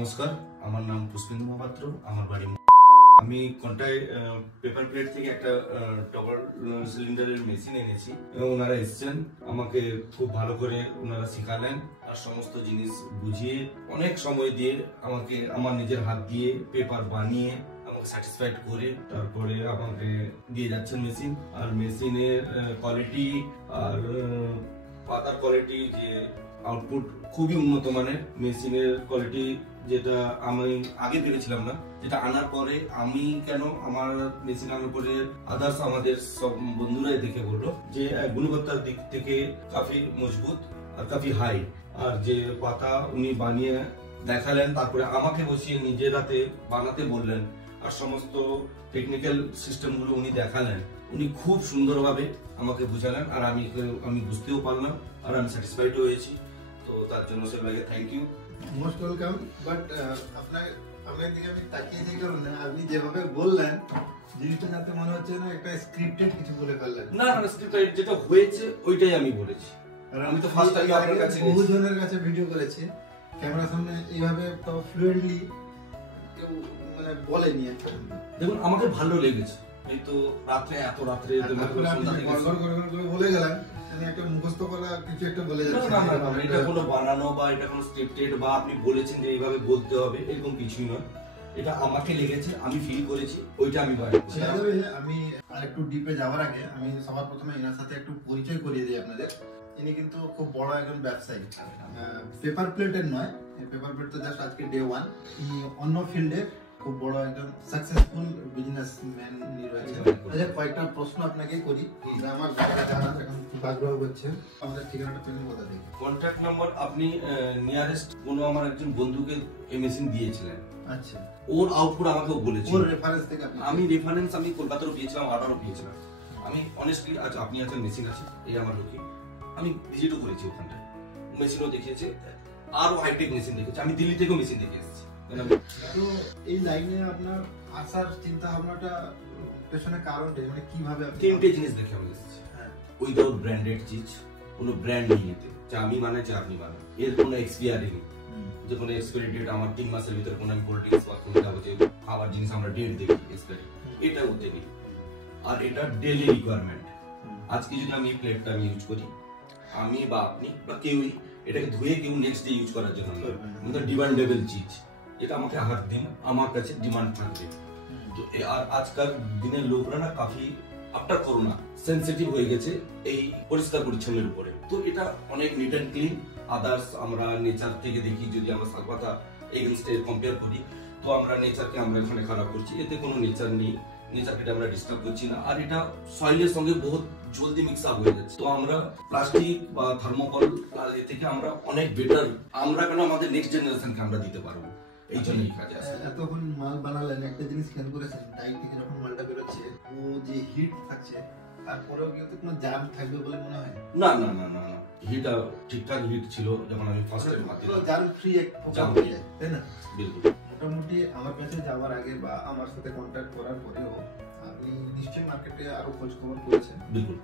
নমস্কার, আমার নাম পুষ্পেন্দু মহাপাত্র। আমার বাড়ি আমি কন্টায় পেপার প্লেট থেকে একটা ডবল সিলিন্ডারের মেশিন এনেছি এবং ওনারা এসছেন, আমাকে খুব ভালো করে ওনারা শিখালেন আর সমস্ত জিনিস বুঝিয়ে অনেক সময় দিয়ে আমাকে আমার নিজের হাত দিয়ে পেপার বানিয়ে আমাকে স্যাটিসফাইড করে তারপরে আমাকে দিয়ে যাচ্ছেন মেশিন। আর মেশিনের কোয়ালিটি আর পাতার কোয়ালিটি যে আউটপুট খুবই উন্নত মানের। মেশিনের কোয়ালিটি যেটা আমি আগে ভেবেছিলাম না, যেটা আনার পরে আমি কেন আমার মেশিন আনার পরে আদার্স আমাদের সব বন্ধুরাই দেখে বললো যে গুণগতার দিক থেকে কাফি মজবুত আর কাফি হাই। আর যে পাতা উনি বানিয়ে দেখালেন, তারপরে আমাকে বসিয়ে নিজের হাতে বানাতে বললেন আর সমস্ত টেকনিক্যাল সিস্টেম গুলো উনি দেখালেন। উনি খুব সুন্দরভাবে আমাকে বুঝালেন আর আমি বুঝতেও পারলাম আর আমি স্যাটিসফাইড হয়েছি। তো তার জন্য সবাইকে thank you, most welcome. But আপনার দিকে আমি তাকিয়ে যে কারণ আপনি যেভাবে বললেন জিনিসটা যাতে মনে হচ্ছে না একটা স্ক্রিপ্টেড কিছু বলে ফেললেন। না না, স্ক্রিপ্টেড যেটা হয়েছে ওইটাই আমি বলেছি। আর আমি তো ফার্স্ট টাইম আপনার কাছে বহু জনের কাছে ভিডিও করেছি, ক্যামেরার সামনে এইভাবে তো ফ্লুয়েন্টলি কেউ মানে বলেনি। দেখুন, আমাকে ভালো লেগেছে। এই তো এত রাত্রে বলে গেলাম একটা মুখস্থ করা কিছু একটা বলে যাচ্ছে। না না না, এটা কোনো বানানো বা এটা কোনো স্ক্রিপ্টেড বা আপনি বলেছেন যে এইভাবে বলতে হবে এরকম কিছুই নয়। এটা আমাকে লেগেছে, আমি ফিল করেছি, ওইটা আমি বানাচ্ছি। আমি আর একটু ডিপে যাওয়ার আগে আমি সবার প্রথমে এনার সাথে একটু পরিচয় করিয়ে দিই আপনাদের। ইনি কিন্তু খুব বড় একজন ব্যবসায়ী, পেপার প্লেটের নয়, পেপার প্লেট তো জাস্ট আজকে ডে 1। ইনি অন্য ফিল্ডে খুব বড় একজন সাকসেসফুল বিজনেসম্যান রয়েছে। আচ্ছা, কয়েকটা প্রশ্ন আপনাকে করি, আমার জানার এখন খুব আগ্রহ হচ্ছে। আমাদের ঠিকানাটা পেলেন কোথা থেকে? কন্ট্যাক্ট নাম্বার আপনি নিয়ারেস্ট কোনো আমার একজন বন্ধুকে এই মেশিন দিয়েছিলেন। আচ্ছা, ওর আউটপুট আমাকেও বলেছে। ওর রেফারেন্স থেকে আমি রেফারেন্স আমি কলকাতারও পেয়েছিলাম, আরও পেয়েছিলাম। আমি অনেস্টলি আজ আপনি আছেন, মেশিন আছে, এই আমার লোকে আমি ভিজিটও করেছি, ওখানটায় মেশিনও দেখিয়েছে, আরো হাইটেক মেশিন দেখেছি। আমি দিল্লি থেকেও মেশিন দেখে এসেছি। তো এই লাইনে আপনার আসার চিন্তা ভাবনাটা পেছনে কারণটা মানে কিভাবে? তিনটে জিনিস দেখে আমি এসেছি। উইদাউট ব্র্যান্ডেড চিজ, কোনো ব্র্যান্ড নেই এতে, যা আমি বানাই যা আপনি বানান, এর কোনো এক্সপায়ারি নেই। যে কোনো এক্সপায়ারি ডেট আমার 3 মাসের ভিতরে কোনো আমি কোল্ড ড্রিঙ্কস বা কোনো যে খাবার জিনিস আমরা ডেট দেখি এক্সপায়ারি, এটা ওতে নেই। আর এটা ডেইলি রিকোয়ারমেন্ট। আজকে যদি আমি এই প্লেটটা আমি ইউজ করি, আমি বা আপনি বা কেউই এটাকে ধুয়ে কেউ নেক্সট ডে ইউজ করার জন্য ডিমান্ডেবল চিজ, এটা আমাকে হাত দিন, আমার কাছে ডিমান্ড থাকবে। তো আর আজকাল দিনের লোকরা না কাফি আফটার করোনা সেনসিটিভ হয়ে গেছে এই পরিষ্কার পরিচ্ছন্নের উপরে। তো এটা অনেক নিট অ্যান্ড ক্লিন। আদার্স আমরা নেচার থেকে দেখি, যদি আমরা শালপাতা এগেইনস্টে কম্পেয়ার করি, তো আমরা নেচারকে আমরা এখানে খারাপ করছি। এতে কোনো নেচার নেই, নেচারকে আমরা ডিস্টার্ব করছি না। আর এটা সয়েলের সঙ্গে বহুত জলদি মিক্স আপ হয়ে যাচ্ছে। তো আমরা প্লাস্টিক বা থার্মোকল এ থেকে আমরা অনেক বেটার, আমরা কেন আমাদের নেক্সট জেনারেশনকে আমরা দিতে পারবো, এই জন্য এই কাজে আসে। এতক্ষণ মাল বানালেন, একটা জিনিস খেয়াল করেছেন, ডাই থেকে যখন মালটা বেরোচ্ছে ও যে হিট থাকছে, তারপরেও কিন্তু কোনো জাম থাকবে বলে মনে হয় না? না না না না, হিট ঠিকঠাক হিট ছিল যখন আমি ফার্স্ট টাইম হাতে জাম ফ্রি এক জাম হয়ে যায়, তাই না? বিলকুল। মোটামুটি আমার কাছে যাওয়ার আগে বা আমার সাথে কন্ট্যাক্ট করার পরেও আপনি নিশ্চয়ই মার্কেটে আরো খোঁজ খবর করেছেন। বিলকুল।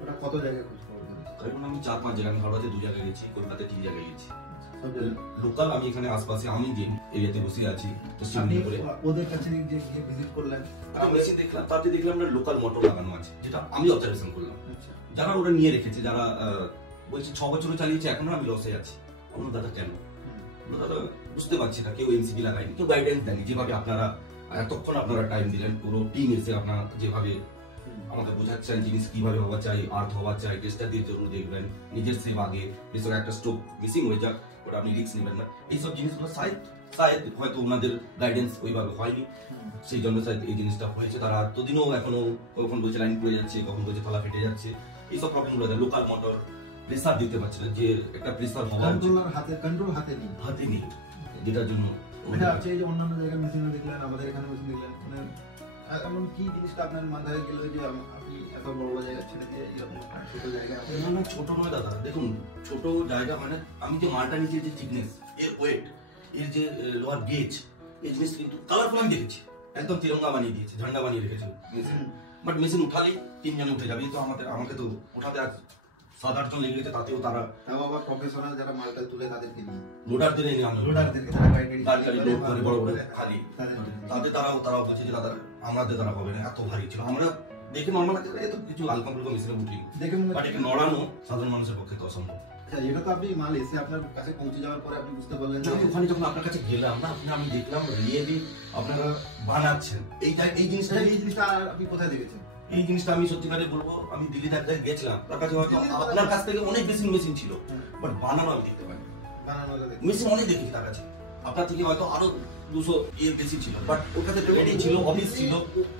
ওটা কত জায়গায় খোঁজ খবর করেছেন? কারণ আমি 4-5 জায়গায়, আমি ভারতে 2 জায়গায় গেছি, কলকাতায় 3 জায়গায় গেছি। লোকাল আমি এখানে আশপাশে আমি যে এরিয়াতে বসে আছি, ওদের কাছে যে ভিজিট করলেন, আমি মেশিন দেখলাম, তাতে দেখলাম না লোকাল মোটর লাগানো আছে, যেটা আমি অবজারভেশন করলাম। যারা ওরা নিয়ে রেখেছে, যারা বলছে 6 বছরও চালিয়েছে, এখনো আমি লসে আছি। আমার দাদা কেন? দাদা বুঝতে পারছি না, কেউ এমসিবি লাগায়নি, কেউ গাইডেন্স দেয়নি। যেভাবে আপনারা এতক্ষণ আপনারা টাইম দিলেন, পুরো টিম এসে আপনারা যেভাবে আমাকে বোঝাচ্ছেন জিনিস কিভাবে হওয়া চাই, আর্থ হওয়া চাই, টেস্টার দিয়ে জরুর দেখবেন, নিজের সেভ আগে, বেশি একটা স্টোক মিসিং হয়ে যাক, ওটা আপনি রিস্ক নেবেন না। এইসব জিনিসগুলো শায়দ হয়তো ওনাদের গাইডেন্স ওইভাবে হয়নি, সেই জন্য শায়দ এই জিনিসটা হয়েছে। তারা এতদিনও এখনো কখন বলছে লাইন পড়ে যাচ্ছে, কখন বলছে থালা ফেটে যাচ্ছে, এইসব প্রবলেমগুলো লোকাল মোটর প্রেসার দিতে পারছে না, যে একটা প্রেসার হওয়া কন্ট্রোল হাতে নেই, যেটার জন্য অন্যান্য জায়গায় মেশিন দেখলেন, আমাদের এখানে মেশিন দেখলেন, মানে এমন কি জিনিসটা আপনার মাথায় গেল যে আপনি এত বড় জায়গা ছেড়ে দিয়ে ছোট জায়গায়? ছোট নয় দাদা, দেখুন ছোট জায়গা মানে আমি যে মালটা নিচে যে থিকনেস, এর ওয়েট, এর যে লোয়ার গেজ, এই জিনিস কিন্তু কালারফুল আমি দেখেছি, একদম তিরঙ্গা বানিয়ে দিয়েছে, ঝান্ডা বানিয়ে রেখেছে মেশিন। বাট মেশিন উঠালেই 3 জনে উঠে যাবে, তো আমাকে তো উঠাতে আজ 7-8 জন লেগে গেছে, তাতেও তারা তাও আবার প্রফেশনাল যারা মালটা তুলে তাদেরকে নিয়ে লোডারদের এনে আমি লোডারদেরকে যারা গাড়ি লোড করে বড় বড় খালি তাদের তাতে তারাও বলছে যে দাদা আমাদের দ্বারা হবে না, এত ভারী ছিল। আমরা দেখে নর্মাল এত কিছু হালকা ফুলকা মেশিনে উঠি, দেখে মনে বাট এটা নড়ানো সাধারণ মানুষের পক্ষে তো অসম্ভব। আচ্ছা, এটা তো আপনি মাল এসে আপনার কাছে পৌঁছে যাওয়ার পরে আপনি বুঝতে পারলেন যে ওখানে যখন আপনার কাছে গেলাম না, আমি দেখলাম রিয়েলি আপনারা বানাচ্ছেন এই জিনিসটা আপনি কোথায় দেখেছেন? এই জিনিসটা আমি সত্যিকারে বলবো, আমি দিল্লিতে এক জায়গায় গেছিলাম, তার কাছে হয়তো আপনার কাছ থেকে অনেক বেশি মেশিন ছিল, বাট বানানো আমি দেখতে পাইনি। মেশিন অনেক দেখেছি তার কাছে, আপনার থেকে হয়তো আরো 200 এর বেশি ছিল, বাট ওর কাছে রেডি ছিল, অফিস ছিল,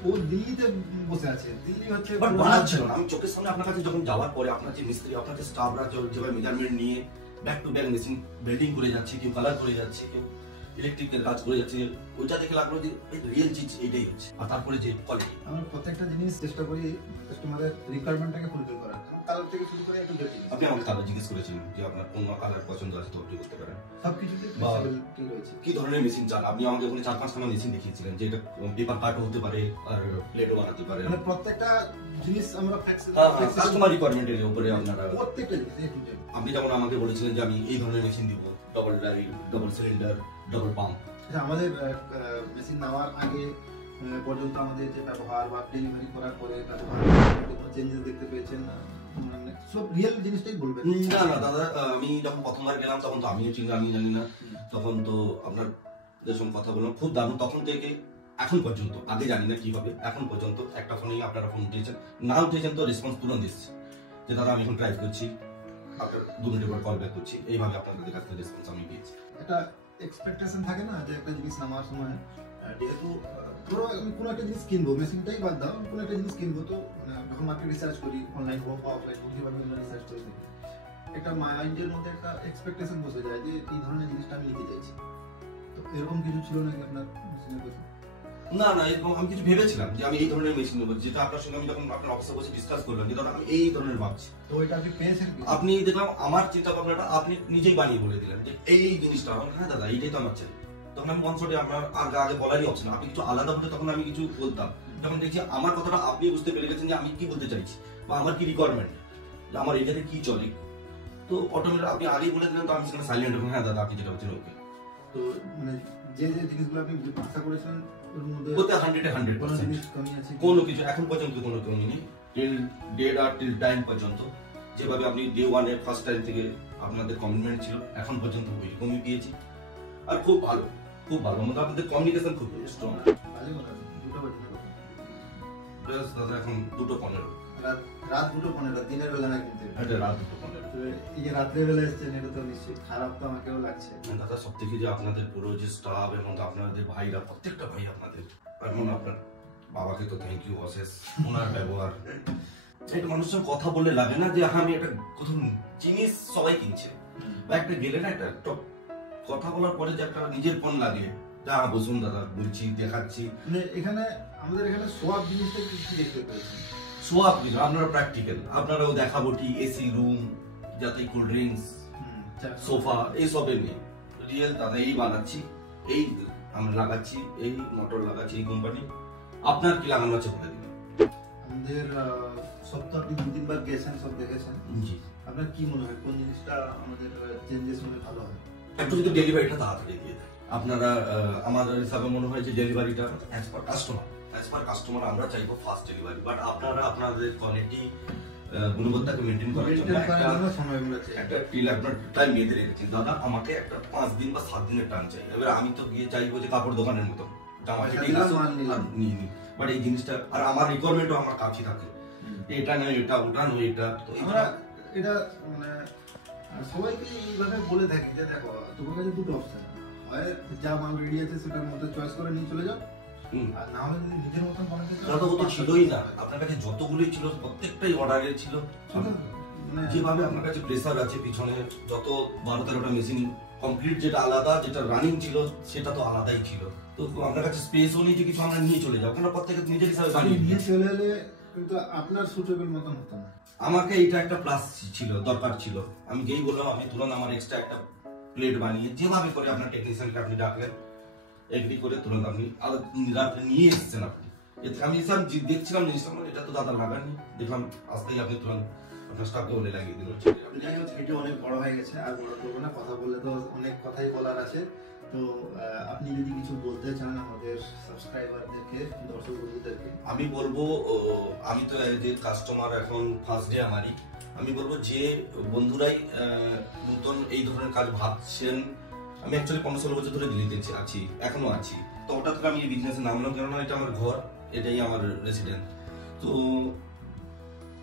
ও দিল্লিতে বসে আছে, দিল্লি হচ্ছে বাট বানাচ্ছিল না। আমি চোখের সামনে আপনার কাছে যখন যাওয়ার পরে আপনার যে মিস্ত্রি, আপনার যে স্টাফরা যেভাবে মেজারমেন্ট নিয়ে back to back machine welding করে যাচ্ছে, কেউ কালার করে যাচ্ছে, কেউ ইলেকট্রিকের কাজ করে যাচ্ছে, ওইটা দেখে লাগলো যে রিয়েল চিজ এইটাই হচ্ছে। আর তারপরে যে কোয়ালিটি, আমরা প্রত্যেকটা জিনিস চেষ্টা করি কাস্টমারের রিকোয়ারমেন্টটাকে ফুলফিল করার, কালার থেকে শুরু করে একটু জটিল। আপনি আমাকে কালার জিজ্ঞেস করেছিলেন যে আপনার কোন কালার পছন্দ আছে, তো আপনি করতে পারেন সবকিছুতে ফ্লেক্সিবিলিটি রয়েছে। কি ধরনের মেশিন চান আপনি? আমাকে ওখানে 4-5টা মেশিন দেখিয়েছিলেন যে এটা পেপার কাটও হতে পারে আর প্লেটও বানাতে পারে, মানে প্রত্যেকটা জিনিস আমরা কাস্টমার রিকোয়ারমেন্টের উপরে আপনারা প্রত্যেকটা জিনিস A to Z। আপনি যেমন আমাকে বলেছিলেন যে আমি এই ধরনের মেশিন দিব, double die, double cylinder, double pump. আচ্ছা, আমাদের মেশিন নেওয়ার আগে পর্যন্ত আমাদের যে ব্যবহার বা ডেলিভারি করার পরে ব্যবহার কোনো চেঞ্জেস দেখতে পেয়েছেন? মানে সব রিয়েল জিনিসটাই বলবেন। না না দাদা, আমি যখন প্রথমবার গেলাম তখন তো আমিও চিনি, আমি জানি না, তখন তো আপনার যেরকম কথা বললাম খুব দারুণ। তখন থেকে এখন পর্যন্ত, আগে জানি না কি হবে, এখন পর্যন্ত একটা ফোনেই আপনারা ফোন উঠিয়েছেন, না উঠিয়েছেন তো রেসপন্স তুরন্ত দিচ্ছে যে দাদা আমি এখন ড্রাইভ করছি, আপনার 2 মিনিটের পর কল ব্যাক করছি, এইভাবে আপনাদের কাছ থেকে রেসপন্স আমি পেয়েছি। একটা এক্সপেকটেশন থাকে না যে একটা জিনিস নেওয়ার সময় যেহেতু ধরো আমি কোনো একটা জিনিস কিনবো, মেশিনটাই বাদ দাও, কোনো একটা জিনিস কিনবো, তো মানে যখন মার্কেট রিসার্চ করি, অনলাইন হোক বা অফলাইন হোক, কিভাবে আমরা রিসার্চ করে থাকি, একটা মাইন্ডের মধ্যে একটা এক্সপেকটেশন বসে যায় যে এই ধরনের জিনিসটা আমি নিতে চাইছি। তো এরকম কিছু ছিল নাকি আপনার মেশিনের কথা? না না, এরকম আমি কিছু ভেবেছিলাম যে আমি এই ধরনের মেশিন নেবো, যেটা আপনার সঙ্গে আমি যখন আপনার অফিসে বসে ডিসকাস করলাম যে দাদা আমি এই ধরনের ভাবছি। তো ওইটা আপনি পেয়েছেন কি? আপনি দেখলাম আমার চিন্তা ভাবনাটা আপনি নিজেই বানিয়ে বলে দিলেন যে এই জিনিসটা আমার, হ্যাঁ দাদা এইটাই তো আমার চাই। তখন আমি ওয়ান শটে আপনার আগে বলারই অপশন, আপনি কিছু আলাদা বলে তখন আমি কিছু বলতাম, যখন দেখছি আমার কথাটা আপনি বুঝতে পেরে গেছেন যে আমি কি বলতে চাইছি বা আমার কি রিকোয়ারমেন্ট, আমার এটাতে কি চলে, তো অটোমেটিক আপনি আগেই বলে দিলেন, তো আমি সেখানে সাইলেন্ট হবো, হ্যাঁ দাদা আপনি যেটা বলছেন ওকে। তো মানে যে যে জিনিসগুলো আপনি আশা করেছেন ওর মধ্যে ওতে 100% কোনো জিনিস কমি আছে? কোনো কিছু এখন পর্যন্ত কোনো কমি নেই, টিল ডেট আর টিল টাইম পর্যন্ত যেভাবে আপনি ডে 1 এর ফার্স্ট টাইম থেকে আপনাদের কমিটমেন্ট ছিল এখন পর্যন্ত ওই কমই পেয়েছি। আর খুব ভালো, খুব ভালো, মানে আপনাদের কমিউনিকেশন খুব স্ট্রং। বাজে কথা, 2টা বাজে না কথা। প্লাস দাদা এখন 2:15, রাত 2:15, দিনের বেলা না কিন্তু। এটা রাত 2:15। তো এই যে রাত্রে বেলা এসেছেন, এটা তো নিশ্চয়ই খারাপ তো আমাকেও লাগছে। দাদা সব থেকে যে আপনাদের পুরো যে স্টাফ এবং আপনাদের ভাইরা, প্রত্যেকটা ভাই আপনাদের, এবং আপনার বাবাকে তো থ্যাংক ইউ অশেষ, ওনার ব্যবহার, একটা মানুষের কথা বললে লাগে না যে আমি একটা কোথাও জিনিস সবাই কিনছে বা একটা গেলে না একটা কথা বলার পরে যে একটা নিজের কোন লাগে, যা বসুন দাদা বলছি দেখাচ্ছি, মানে এখানে আমাদের এখানে সব জিনিসটা কি দেখতে পেয়েছেন? সোয়াব কিছু আপনারা প্র্যাকটিক্যাল, আপনারাও দেখাবো ঠিক এসি রুম, যাতে কোল্ড ড্রিঙ্কস, সোফা এইসবের নেই, রিয়েল দাদা এই বানাচ্ছি, এই আমরা লাগাচ্ছি, এই মোটর লাগাচ্ছি এই কোম্পানি, আপনার কি লাগানো আছে বলে দিন। আমাদের সব তো আপনি 2-3 বার গেছেন, সব দেখেছেন, জি আপনার কি মনে হয় কোন জিনিসটা আমাদের চেঞ্জেস হলে ভালো হয়? একটু যদি ডেলিভারিটা তাড়াতাড়ি দিয়ে দেয় আপনারা, আমার হিসাবে মনে হয় যে ডেলিভারিটা অ্যাজ পার কাস্টমার আমরা চাইবো ফাস্ট ডেলিভারি, বাট আপনারা আপনাদের কোয়ালিটি গুণবত্তাকে মেনটেন করার জন্য একটা টিল আপনার টাইম নিয়ে রেখেছেন, দাদা আমাকে একটা 5 দিন বা 7 দিনের টাইম চাই। এবার আমি তো গিয়ে চাইবো যে কাপড় দোকানের মতো জামা ফিটিং নিই, বাট এই জিনিসটা আর আমার রিকোয়ারমেন্টও আমার কাছে থাকে, এটা নয় এটা, ওটা নয় এটা, তো আমরা এটা মানে সবাইকে এইভাবে বলে থাকি যে দেখো তোমার কাছে 2টো অপশন, হয় যা মাল রেডি আছে সেটার মধ্যে চয়েস করে নিয়ে চলে যাও, আর না হলে যদি নিজের মতন বানাতে চাও, দাদা ও তো ছিলই না, আপনার কাছে যতগুলোই ছিল প্রত্যেকটাই অর্ডারের ছিল, যেভাবে আপনার কাছে প্রেসার আছে পিছনে, যত 12-13টা মেশিন কমপ্লিট, যেটা আলাদা যেটা রানিং ছিল সেটা তো আলাদাই ছিল, তো আপনার কাছে স্পেসও নেই যে কিছু আমরা নিয়ে চলে যাও, আপনারা প্রত্যেকে নিজের হিসাবে বানিয়ে নিয়ে চলে এলে কিন্তু আপনার সুটেবল মতন হতো না। আমাকে এটা একটা প্লাস ছিল, দরকার ছিল, আমি যেই বললাম আমি তুরন্ত আমার এক্সট্রা একটা প্লেট বানিয়ে যেভাবে করে আপনার টেকনিশিয়ানকে আপনি ডাকলেন, এগ্রি করে তুরন্ত আপনি রাত্রে নিয়ে এসেছেন আপনি, এতে আমি দেখছিলাম জিনিসটা, এটা তো দাদা লাগাননি, দেখলাম আসতেই আপনি তুরন্ত আপনার স্টাফকে বলে লাগিয়ে দিল। যাই হোক, ভিডিও অনেক বড় হয়ে গেছে, আর বড় করবো না, কথা বললে তো অনেক কথাই বলার আছে। তো আপনি যদি কিছু বলতে চান আমাদের সাবস্ক্রাইবারদেরকে, দর্শক বন্ধুদেরকে। আমি বলবো, আমি তো যে কাস্টমার এখন ফার্স্ট ডে আমারই, আমি বলবো যে বন্ধুরাই নতুন এই ধরনের কাজ ভাবছেন, আমি অ্যাকচুয়ালি 15-16 বছর ধরে দিল্লিতে আছি, এখনো আছি। তো হঠাৎ করে আমি এই বিজনেসে নামলাম, কেননা এটা আমার ঘর, এটাই আমার রেসিডেন্ট। তো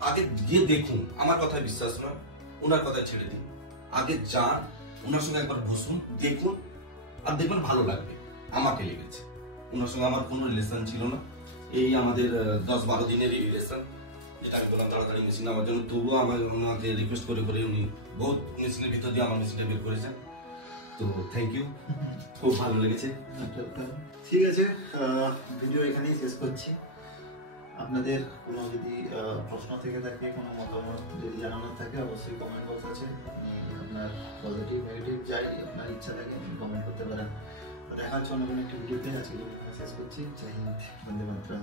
আগে গিয়ে দেখুন, আমার কথায় বিশ্বাস নয়, ওনার কথায় ছেড়ে দিন। আগে যান, ওনার সঙ্গে একবার বসুন, দেখুন, আর দেখবেন ভালো লাগবে। আমাকে লেগেছে, ওনার সঙ্গে আমার কোনো রিলেশন ছিল না, এই আমাদের 10-12 দিনের রিলেশন, যেটা আমি বললাম তাড়াতাড়ি মেশিন নেওয়ার জন্য। তবুও ওনাকে রিকোয়েস্ট করে করে উনি বহুত মেশিনের ভিতর দিয়ে আমার মেশিনটা বের করেছেন। তো থ্যাংক ইউ, খুব ভালো লেগেছে। ঠিক আছে, ভিডিও এখানেই শেষ করছি। আপনাদের কোনো যদি প্রশ্ন থেকে থাকে, কোনো মতামত যদি জানানোর থাকে, অবশ্যই কমেন্ট বক্স আছে। আপনার পজিটিভ নেগেটিভ যাই আপনার ইচ্ছা থাকে কমেন্ট করতে পারেন। দেখা হচ্ছে অন্য কোনো একটি ভিডিওতে। আজকে শেষ করছি। জয় হিন্দ, বন্দে মাতরম।